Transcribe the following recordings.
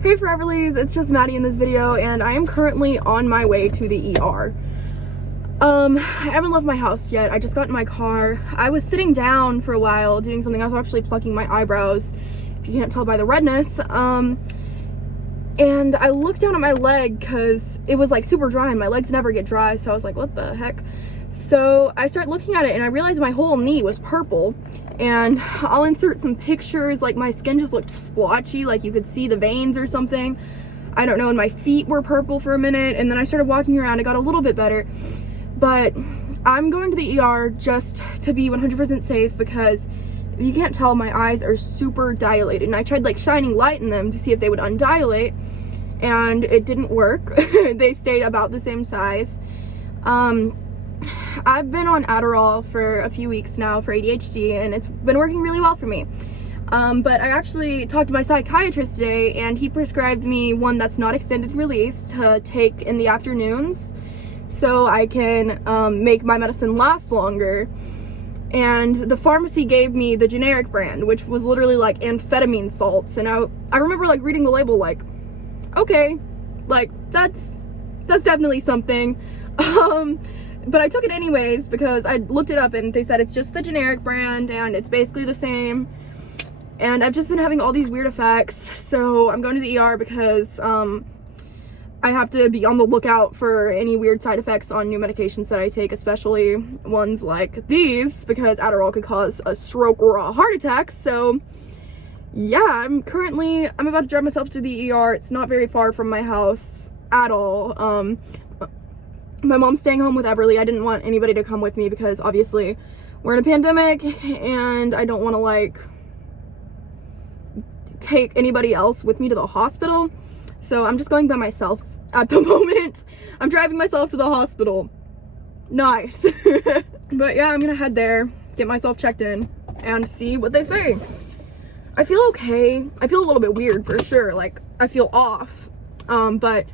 Hey Foreverlies, it's just Maddie in this video, and I am currently on my way to the ER. I haven't left my house yet. I just got in my car. I was sitting down for a while doing something. I was actually plucking my eyebrows, if you can't tell by the redness. And I looked down at my leg because it was like super dry and my legs never get dry, so I was like, what the heck? So I started looking at it and I realized my whole knee was purple. And I'll insert some pictures, like my skin just looked splotchy, like you could see the veins or something. I don't know, and my feet were purple for a minute, and then I started walking around. It got a little bit better, but I'm going to the ER just to be 100% safe because if you can't tell, my eyes are super dilated, and I tried like shining light in them to see if they would undilate, and it didn't work. They stayed about the same size. I've been on Adderall for a few weeks now for ADHD, and it's been working really well for me. But I actually talked to my psychiatrist today, and he prescribed me one that's not extended release to take in the afternoons so I can make my medicine last longer. And the pharmacy gave me the generic brand, which was literally like amphetamine salts. And I remember like reading the label like, okay, like that's definitely something. But I took it anyways because I looked it up and they said it's just the generic brand and it's basically the same. And I've just been having all these weird effects, so I'm going to the ER because I have to be on the lookout for any weird side effects on new medications that I take, especially ones like these, because Adderall could cause a stroke or a heart attack. So yeah, I'm about to drive myself to the ER. It's not very far from my house at all. My mom's staying home with Everly. I didn't want anybody to come with me because obviously we're in a pandemic and I don't want to like take anybody else with me to the hospital. So I'm just going by myself at the moment. I'm driving myself to the hospital. Nice. But yeah, I'm gonna head there, get myself checked in, and see what they say. I feel okay. I feel a little bit weird for sure. Like I feel off. But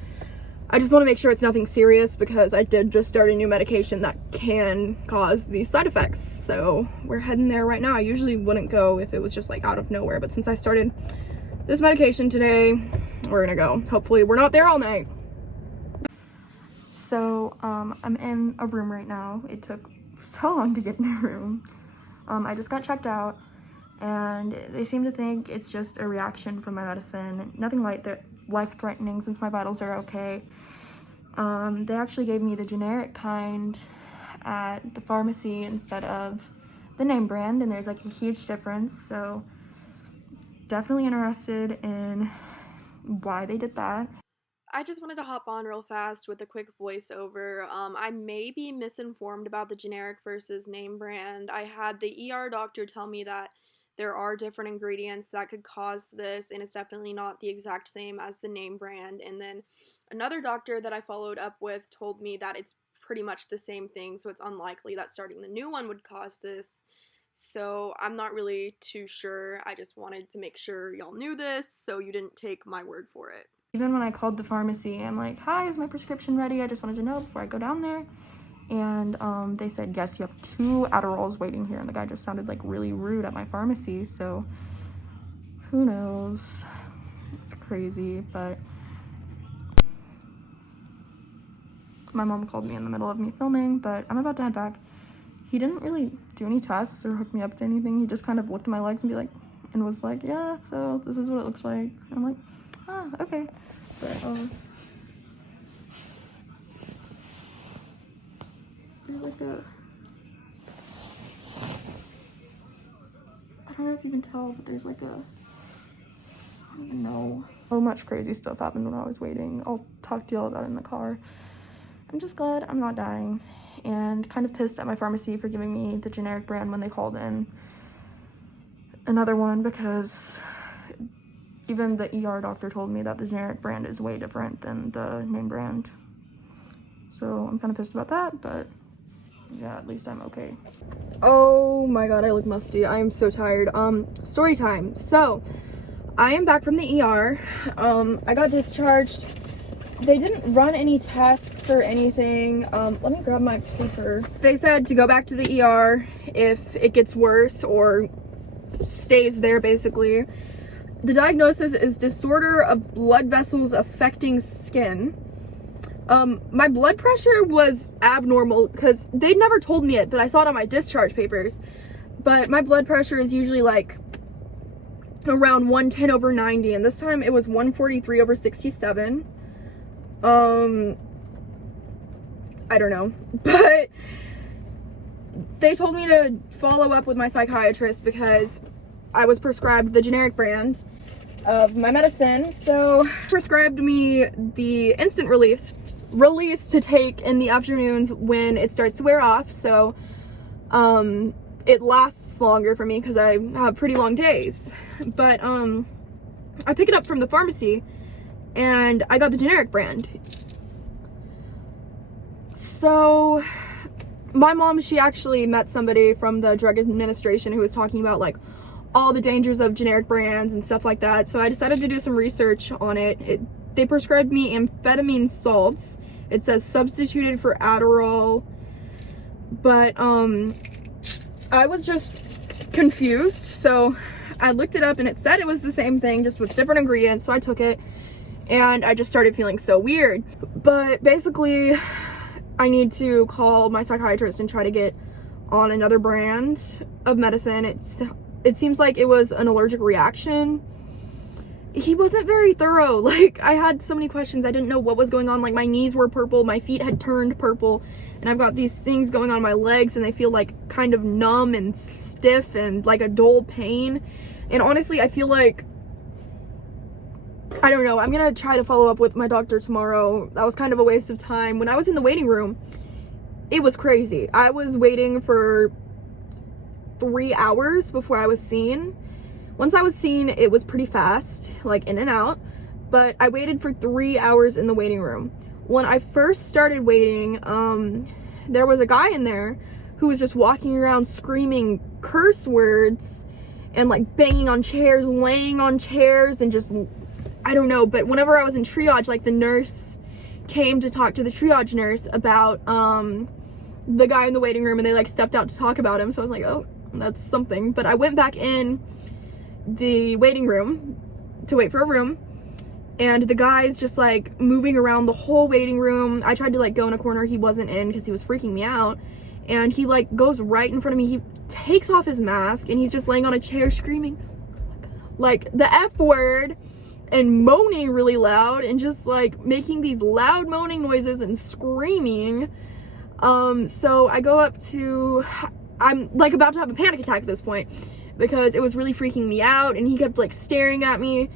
I just want to make sure it's nothing serious because I did just start a new medication that can cause these side effects. So we're heading there right now. I usually wouldn't go if it was just like out of nowhere, but since I started this medication today, we're gonna go. Hopefully we're not there all night. So I'm in a room right now. It took so long to get in a room. I just got checked out and they seem to think it's just a reaction from my medicine. Nothing life-threatening since my vitals are okay. They actually gave me the generic kind at the pharmacy instead of the name brand, and there's like a huge difference, so definitely interested in why they did that. I just wanted to hop on real fast with a quick voiceover. I may be misinformed about the generic versus name brand. I had the ER doctor tell me that there are different ingredients that could cause this, and it's definitely not the exact same as the name brand. And then another doctor that I followed up with told me that it's pretty much the same thing, so it's unlikely that starting the new one would cause this. So I'm not really too sure. I just wanted to make sure y'all knew this so you didn't take my word for it. Even when I called the pharmacy, I'm like, hi, is my prescription ready? I just wanted to know before I go down there. And they said, yes, you have 2 Adderalls waiting here. And the guy just sounded like really rude at my pharmacy. So who knows? It's crazy. But my mom called me in the middle of me filming, but I'm about to head back. He didn't really do any tests or hook me up to anything. He just kind of looked at my legs and was like, yeah, so this is what it looks like. And I'm like, ah, okay. But there's like I don't know if you can tell, but there's like I don't even know. So much crazy stuff happened when I was waiting. I'll talk to y'all about it in the car. I'm just glad I'm not dying, and kind of pissed at my pharmacy for giving me the generic brand when they called in another one, because even the ER doctor told me that the generic brand is way different than the name brand. So I'm kind of pissed about that, but yeah, at least I'm okay. Oh my god, I look musty. I am so tired. Story time. So I am back from the ER. I got discharged. They didn't run any tests or anything. Let me grab my paper. They said to go back to the ER if it gets worse or stays there basically. The diagnosis is disorder of blood vessels affecting skin. My blood pressure was abnormal because they'd never told me it, but I saw it on my discharge papers. But my blood pressure is usually like around 110/90, and this time it was 143/67. I don't know, but they told me to follow up with my psychiatrist because I was prescribed the generic brand of my medicine. So prescribed me the instant release to take in the afternoons when it starts to wear off. So it lasts longer for me because I have pretty long days. But I pick it up from the pharmacy and I got the generic brand. So my mom, she actually met somebody from the Drug Administration who was talking about like all the dangers of generic brands and stuff like that. So I decided to do some research on it. They prescribed me amphetamine salts. It says substituted for Adderall. But I was just confused. So I looked it up and it said it was the same thing, just with different ingredients. So I took it and I just started feeling so weird. But basically, I need to call my psychiatrist and try to get on another brand of medicine. It seems like it was an allergic reaction. He wasn't very thorough. Like, I had so many questions. I didn't know what was going on. Like, my knees were purple, my feet had turned purple, and I've got these things going on my legs and they feel like kind of numb and stiff and like a dull pain. And honestly, I feel like, I don't know, I'm gonna try to follow up with my doctor tomorrow. That was kind of a waste of time. When I was in the waiting room, it was crazy. I was waiting for 3 hours before I was seen. Once I was seen, it was pretty fast, like in and out, but I waited for 3 hours in the waiting room. When I first started waiting, there was a guy in there who was just walking around screaming curse words and like banging on chairs, laying on chairs, and just, I don't know. But whenever I was in triage, like the nurse came to talk to the triage nurse about the guy in the waiting room, and they like stepped out to talk about him. So I was like, oh, that's something. But I went back in the waiting room to wait for a room, and the guy's just like moving around the whole waiting room. I tried to like go in a corner, he wasn't in because he was freaking me out, and he like goes right in front of me. He takes off his mask and he's just laying on a chair screaming like the F word and moaning really loud and just like making these loud moaning noises and screaming. So I go up to, I'm like about to have a panic attack at this point because it was really freaking me out, and he kept like staring at me,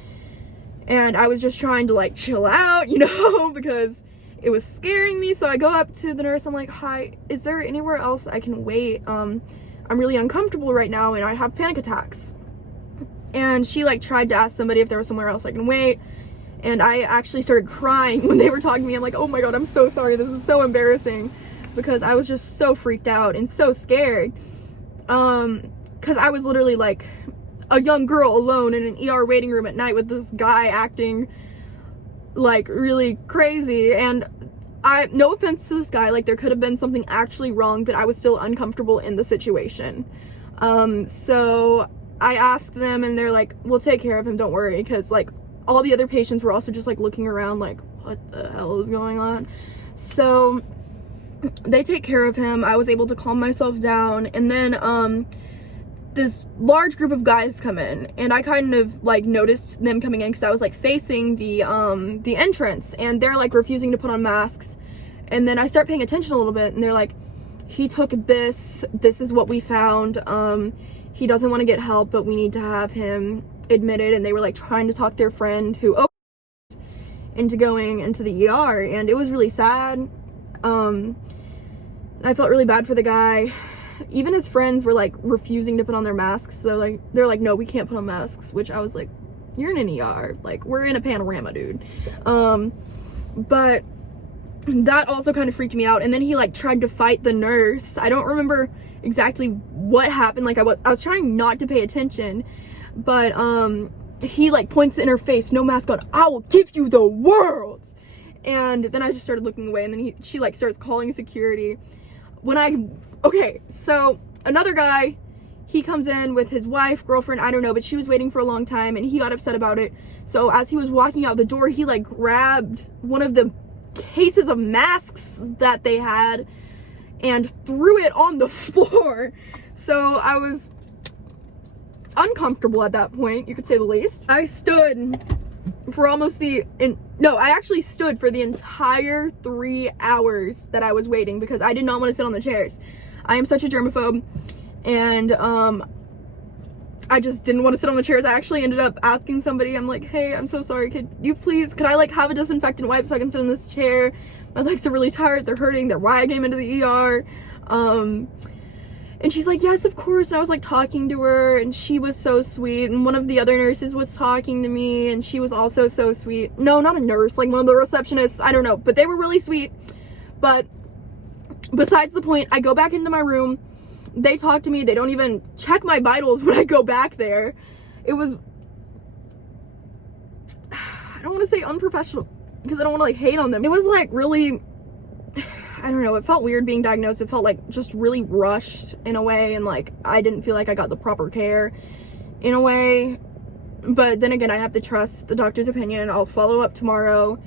and I was just trying to like chill out, you know, because it was scaring me. So I go up to the nurse, I'm like, hi, is there anywhere else I can wait? I'm really uncomfortable right now and I have panic attacks. And she like tried to ask somebody if there was somewhere else I can wait, and I actually started crying when they were talking to me. I'm like, oh my god, I'm so sorry, this is so embarrassing, because I was just so freaked out and so scared. Because I was literally like a young girl alone in an ER waiting room at night with this guy acting like really crazy. And no offense to this guy, like there could have been something actually wrong, but I was still uncomfortable in the situation. So I asked them and they're like, we'll take care of him, don't worry. Because like all the other patients were also just like looking around like, what the hell is going on? So they take care of him. I was able to calm myself down, and then this large group of guys come in, and I kind of like noticed them coming in because I was like facing the entrance, and they're like refusing to put on masks. And then I start paying attention a little bit, and they're like, he took this is what we found, he doesn't want to get help, but we need to have him admitted. And they were like trying to talk their friend who into going into the ER, and it was really sad. I felt really bad for the guy. Even his friends were like refusing to put on their masks. So they're like, no, we can't put on masks, which I was like, you're in an ER, like we're in a panorama, dude. But that also kind of freaked me out. And then he like tried to fight the nurse. I don't remember exactly what happened. Like I was trying not to pay attention, but he like points in her face, no mask on, I will give you the world. And then I just started looking away, and then she like starts calling security. Okay, so another guy, he comes in with his wife, girlfriend, I don't know, but she was waiting for a long time and he got upset about it. So as he was walking out the door, he like grabbed one of the cases of masks that they had and threw it on the floor. So I was uncomfortable at that point, you could say the least. I stood for I actually stood for the entire 3 hours that I was waiting because I did not want to sit on the chairs. I am such a germaphobe, and I just didn't want to sit on the chairs. I actually ended up asking somebody, I'm like, hey, I'm so sorry, could I like have a disinfectant wipe so I can sit in this chair? My legs are really tired, they're hurting, they're why I came into the ER. And she's like, yes, of course. And I was like talking to her and she was so sweet. And one of the other nurses was talking to me and she was also so sweet. No, not a nurse, like one of the receptionists, I don't know, but they were really sweet. But besides the point, I go back into my room. They talk to me. They don't even check my vitals when I go back there. It was, I don't want to say unprofessional because I don't want to like hate on them. It was like really, I don't know, it felt weird being diagnosed. It felt like just really rushed in a way, and like I didn't feel like I got the proper care in a way. But then again, I have to trust the doctor's opinion. I'll follow up tomorrow.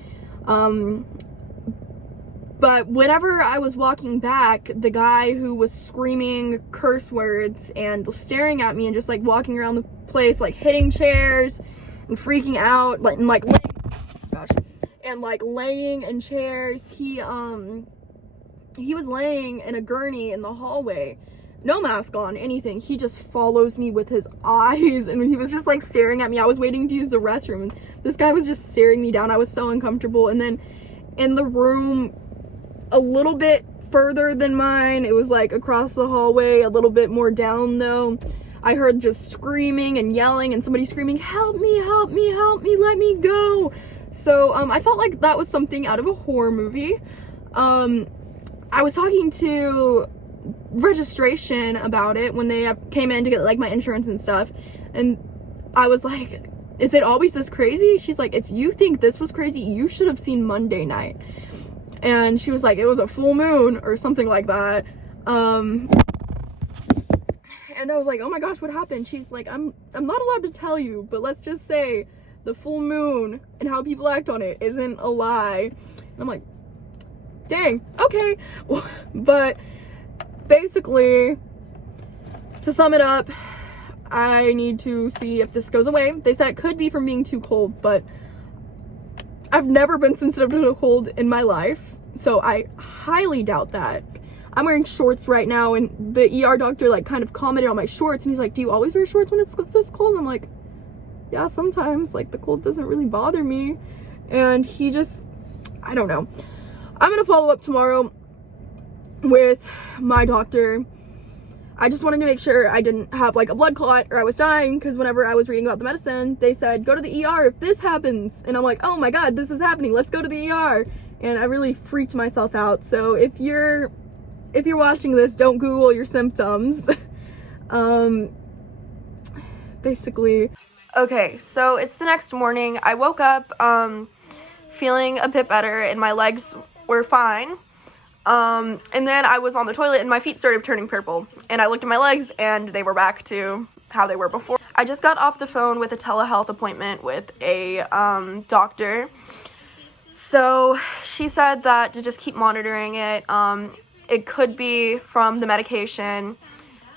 But whenever I was walking back, the guy who was screaming curse words and staring at me and just like walking around the place, like hitting chairs and freaking out, like, and like laying in chairs, he was laying in a gurney in the hallway, no mask on, anything. He just follows me with his eyes and he was just like staring at me. I was waiting to use the restroom and this guy was just staring me down. I was so uncomfortable. And then in the room a little bit further than mine, it was like across the hallway, a little bit more down though, I heard just screaming and yelling and somebody screaming, help me, help me, help me, let me go. So I felt like that was something out of a horror movie. I was talking to registration about it when they came in to get like my insurance and stuff, and I was like, is it always this crazy? She's like, if you think this was crazy, you should have seen Monday night. And she was like, it was a full moon or something like that. And I was like, oh my gosh, what happened? She's like, I'm not allowed to tell you, but let's just say the full moon and how people act on it isn't a lie. And I'm like, dang, okay. But basically, to sum it up, I need to see if this goes away. They said it could be from being too cold, but I've never been sensitive to the cold in my life, so I highly doubt that. I'm wearing shorts right now, and the ER doctor like kind of commented on my shorts, and he's like, do you always wear shorts when it's this cold? And I'm like, yeah, sometimes, like the cold doesn't really bother me. And he just, I don't know. I'm gonna follow up tomorrow with my doctor. I just wanted to make sure I didn't have like a blood clot or I was dying, because whenever I was reading about the medicine, they said, go to the ER if this happens. And I'm like, oh my God, this is happening. Let's go to the ER. And I really freaked myself out. So if you're watching this, don't Google your symptoms. Basically. Okay, so it's the next morning. I woke up feeling a bit better and my legs were fine. And then I was on the toilet and my feet started turning purple. And I looked at my legs and they were back to how they were before. I just got off the phone with a telehealth appointment with a doctor. So she said that to just keep monitoring it. It could be from the medication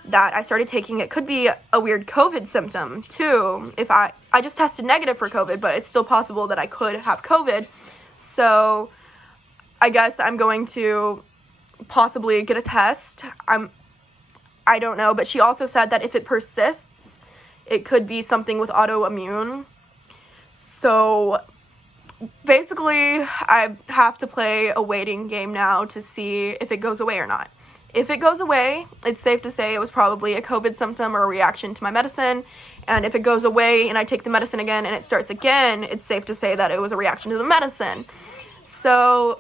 that I started taking. It could be a weird COVID symptom too. If I just tested negative for COVID, but it's still possible that I could have COVID. So I guess I'm going to possibly get a test. I don't know, but she also said that if it persists, it could be something with autoimmune. So basically, I have to play a waiting game now to see if it goes away or not. If it goes away, it's safe to say it was probably a COVID symptom or a reaction to my medicine. And if it goes away and I take the medicine again and it starts again, it's safe to say that it was a reaction to the medicine. So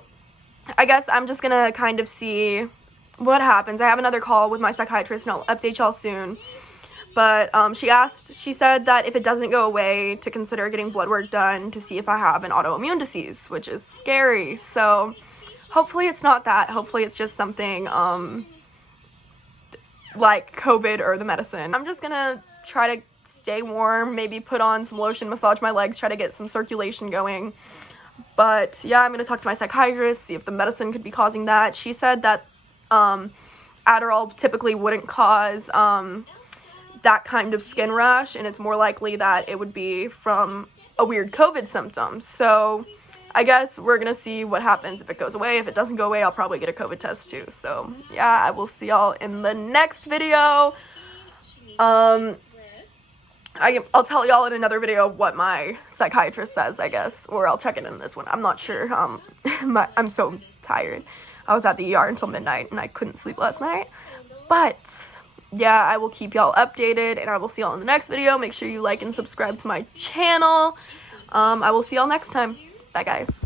I guess I'm just gonna kind of see what happens. I have another call with my psychiatrist and I'll update y'all soon. But she said that if it doesn't go away, to consider getting blood work done to see if I have an autoimmune disease, which is scary. So hopefully it's not that. Hopefully it's just something like COVID or the medicine. I'm just gonna try to stay warm, maybe put on some lotion, massage my legs, try to get some circulation going. But yeah, I'm gonna talk to my psychiatrist, see if the medicine could be causing that. She said that Adderall typically wouldn't cause that kind of skin rash, and it's more likely that it would be from a weird COVID symptom. So I guess we're gonna see what happens if it goes away. If it doesn't go away, I'll probably get a COVID test too. So yeah, I will see y'all in the next video. I'll tell y'all in another video what my psychiatrist says, I guess, or I'll check it in this one. I'm not sure. I'm so tired. I was at the ER until midnight and I couldn't sleep last night. But yeah, I will keep y'all updated and I will see y'all in the next video. Make sure you like and subscribe to my channel. I will see y'all next time. Bye, guys.